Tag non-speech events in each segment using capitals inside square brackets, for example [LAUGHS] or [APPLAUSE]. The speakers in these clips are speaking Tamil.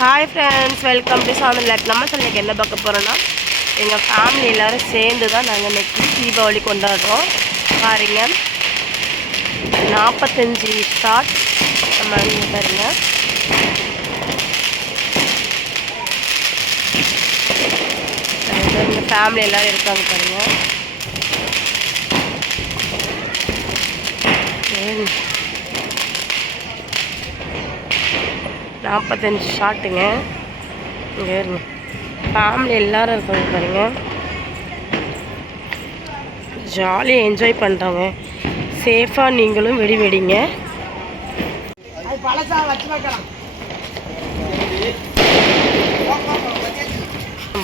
ஹாய் ஃப்ரெண்ட்ஸ் வெல்கம் டு சாமி லேக் நம்ம இன்னைக்கு என்ன பார்க்க போகிறோன்னா எங்கள் ஃபேமிலி எல்லோரும் சேர்ந்து தான் நாங்கள் இன்றைக்கி தீபாவளி கொண்டாடுறோம். பாருங்க. நாற்பத்தஞ்சு ஸ்டார்ட் நம்ம இங்கே பாருங்க. எங்கள் ஃபேமிலி எல்லோரும் இருக்காங்க பாருங்க. நாற்பத்தஞ்சு ஷாட்டுங்க இங்கே இருங்க. ஃபேமிலி எல்லாரும் இருக்காங்க பாருங்க. ஜாலியாக என்ஜாய் பண்ணுறாங்க சேஃபாக நீங்களும் வெடி வெடிங்க.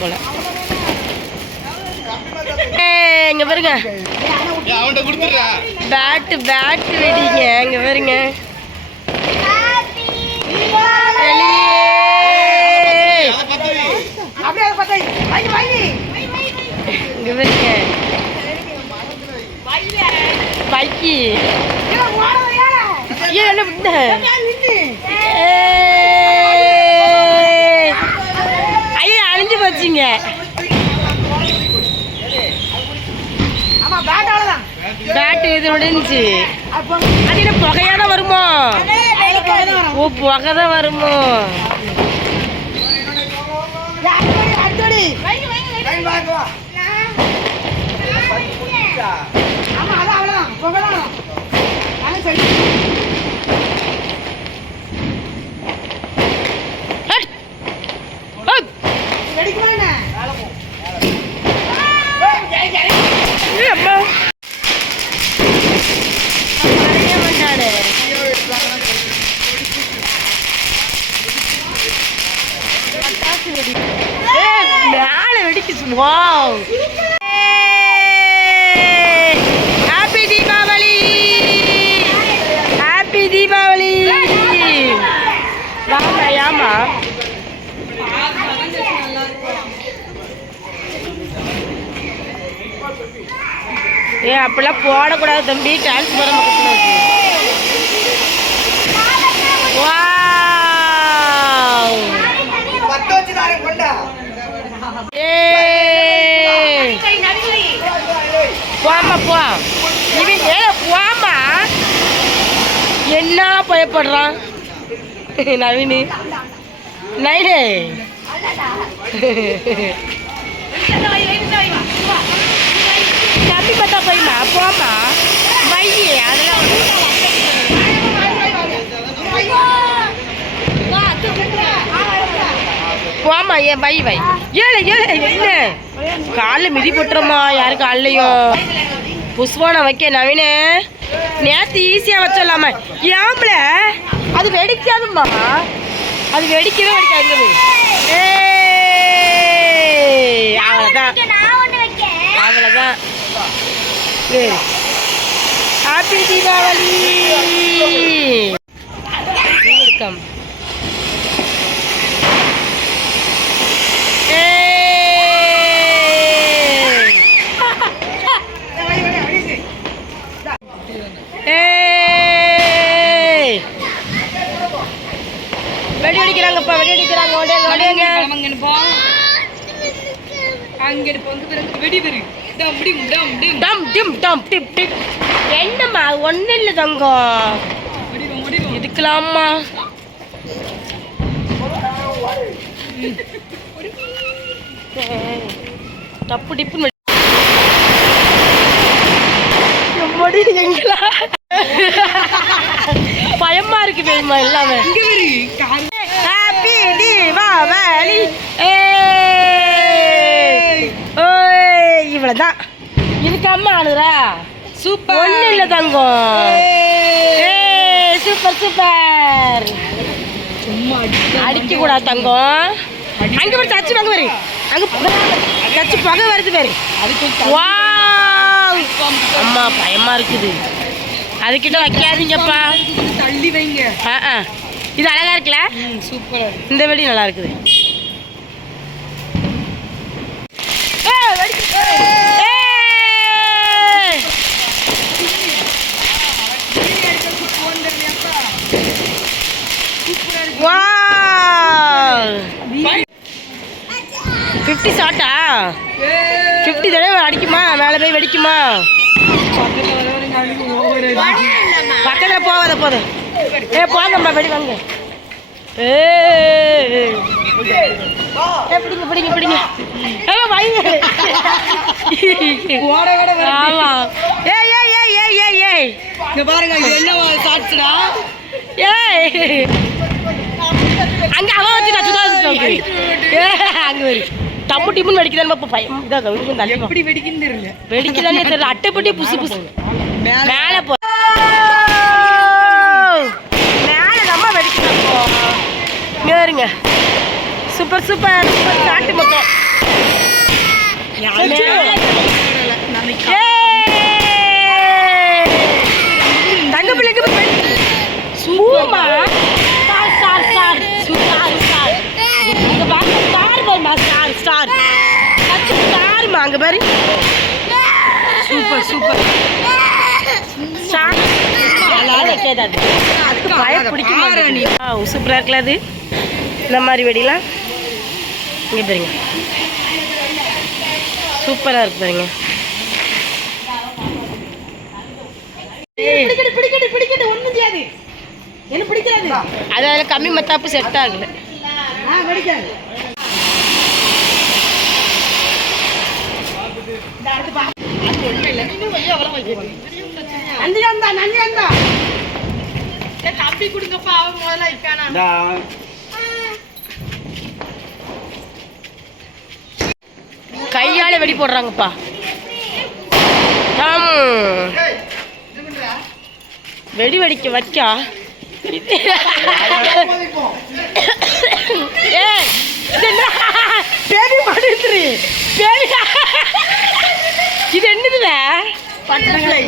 போல. இங்க பாருங்க. பேட்டு பேட்டு வெடிங்க. இங்க பாருங்க. பைக்கி பண்ண ஐயோ அழிஞ்சு போச்சுங்க பேட்டு இது முடிஞ்சு அது என்ன புகையா தான் வருமோ? ஓ புகை தான் வருமோ ஹட்! ஹட்! ஏய், அம்மா. வரைய மாட்டாரு. பட்டாசு வெடி. ஏய், மேல வெடிக்குச்சு. Wow. ஏய், Happy தீபாவளி ஹாப்பி தீபாவளி வாமா ஏமா ஏ அப்படிலாம் போடக்கூடாது தம்பி. டான்ஸ் போட பக்கத்தில் ஏய் போமா போ. இவன் ஏ போமா என்ன பயப்படுறான்? நவீனு. நைனே. தம்பி [LAUGHS] போம்மா. போய்மா போமா அதெல்லாம் ஏன் வை. வை ஏழை ஏழை என்ன? காலில் மிதி போட்டுறோமா யாரு காலையும் புஷ்வானை வைக்க நவீனே. நேற்று ஈஸியாக வச்சிடலாமா. ஏம்பல? அது வெடிக்காதும்மா. அது வெடிக்கவே வெடிக்காது. அவ்வளோதான் சரி ஹாப்பி தீபாவளி இருக்கம் ஏய் ஏய் வெடி அடிக்கிறாங்கப்பா வெடி அடிக்கிறாங்க ஓடியாங்க ஓடியாங்க அங்கிட்டு வந்து பிறகு வெடி வெறி டம் டிம் டம் டிம் டம் டிப் டிப். என்னம்மா ஒன்றும் இல்லை தங்கம் இதுக்கலாமா தப்பு டிப்பு எங்களா? பயமா இருக்கு தெரியுமா எல்லாமே இங்க வெறி கால் ஹாப்பி தீபாவளி ஏய் ஓய் இவ்வளவுதான் ஆளுறா சூப்பர். ஒண்ணு இல்ல தங்கம். Super super. அடிக்க கூடாது தங்கம். அங்க போய் தச்சு வாங்க பாரு. அங்க தச்சு பகை வருது பாரு. வாவ் அம்மா பயமா இருக்குது. அதுக்கிட்ட வைக்காதீங்கப்பா. தள்ளி வைங்க. ஆ ஆ. இது அழகா இருக்குல்ல? சூப்பரா இந்த வெடி நல்லா இருக்குது. ஏய், வெடி- ஏய்! போன் தெரியலையாப்பா வாவ் ஃபிஃப்டி ஷாட்டா ஃபிஃப்டி தடவை அடிக்குமா? மேலே போய் வெடிக்குமா? பக்கத்தில் போகாத போதும் ஏ போங்கம்மா வெடி வாங்க. ஏ பிடிங்க பிடிங்க பிடிங்க. ஏ வைங்க. ஆமா. ஏ ஏ ஏ ஏய் பாருங்க என்ன சாட்சிடா ஏய். அங்க அவ வச்சு நான் சுதா அங்க வரு. டம்மு டிம்முன்னு வெடிக்குதான் இப்போ பயம் இதாக விரும்பும் தள்ளி எப்படி வெடிக்குன்னு தெரியல. வெடிக்குதானே தெரியல. அட்டைப்பட்டி புசு புசு. மேல மேலே போ. மேலே நம்ம வெடிக்கிறோம் போ இங்கே வருங்க சூப்பர் சூப்பர் சூப்பர் காட்டு மொத்தம். Zuma star star star star star இங்க பாருங்க ஸ்டார் பாருமா ஸ்டார் ஸ்டார் ஸ்டார்மா அங்க பாரு சூப்பர் சூப்பர் ஸ்டார் சூப்பராக இருக்குல்ல அது. இந்த மாதிரி வெடிலாம். இங்கே பாருங்க. சூப்பராக இருக்கு பாருங்க. அது அதில் கம்மி மத்தாப்பு செட் ஆகல. தம்பி கொடுங்கப்பா அவன் முதல்ல இருக்கானா? கையால வெடி போடுறாங்கப்பா. வெடி வெடிக்க வைக்கா. பேடி இது பேடி இது என்னதுல பட்டங்களை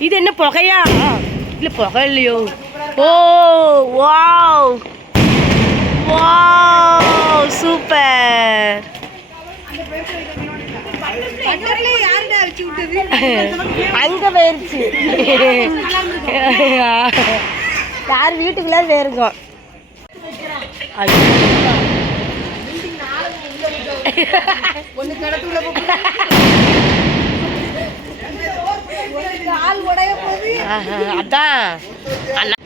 இது என்ன புகையா? இல்ல புகை இல்லையோ. ஓ வாவ் வாவ் சூப்பர் அங்க போயிருச்சு. யார் வீட்டுக்குள்ள போயிருக்கோம். அதான் அண்ணா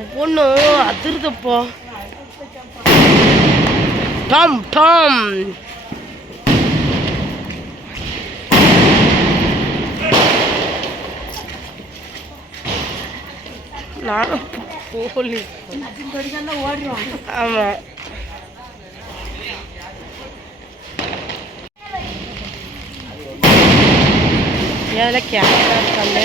ஒவ்வொன்றும் அதிருதப்போ. Tom Tom. நானும் போலி. ஆமாம் ஏதில் கேமரா கண்டே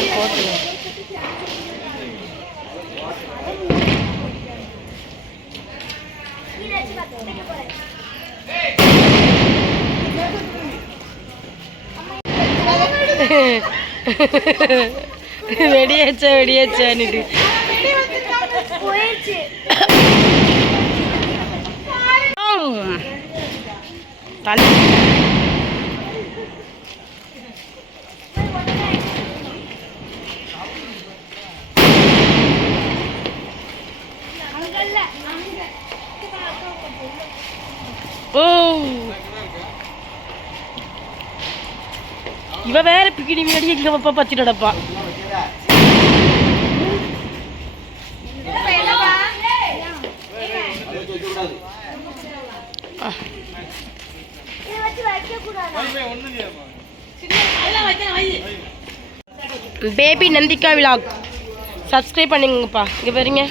வெடியாச்சா வெடியாச்சான்னுட்டு. தலை ஓ இவ வேற பிக்கினி முன்னாடி இங்க பப்பா பத்திட்டு நடப்பா பேபி நந்திகா விழா சப்ஸ்கிரைப் பண்ணிங்கப்பா. இங்கே பாருங்க.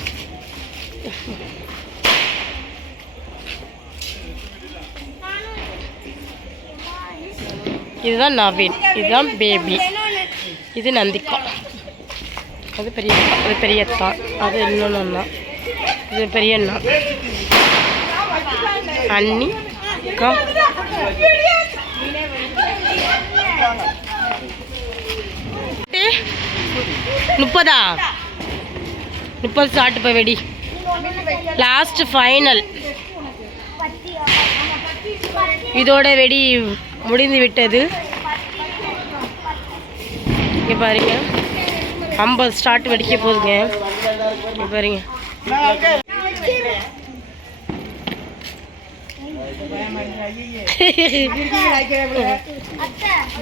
இதுதான் நவீன் இதுதான் பேபி. இது நந்திக்கா அது பெரிய அது பெரிய அக்கா அது இன்னொன்று அண்ணா இது பெரிய அண்ணா. அண்ணி அக்கா. முப்பதா? முப்பது சாட்டு போய் வெடி. லாஸ்ட் ஃபைனல் இதோட வெடி முடிந்து விட்டது. இங்கே பாருங்க. ஐம்பது ஸ்டார்ட் வெடிக்க போகுதுங்க. இங்கே பாருங்க.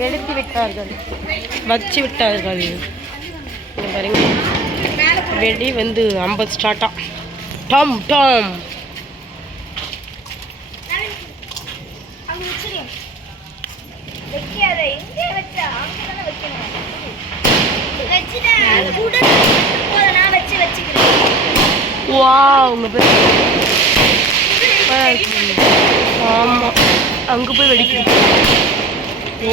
வெடித்து விட்டார்கள். வச்சு விட்டார்கள். இங்க பாருங்க. வெடி வந்து ஐம்பது ஸ்டார்ட்டா டம் டம். வச்சிரு வைக்காத எங்க வச்ச அங்க தானே வைக்கணும் அது நான் வச்சு வச்சுக்கிறேன். வா உங்க ஆமாம் அங்கே போய் வெடிக்குது ஓ.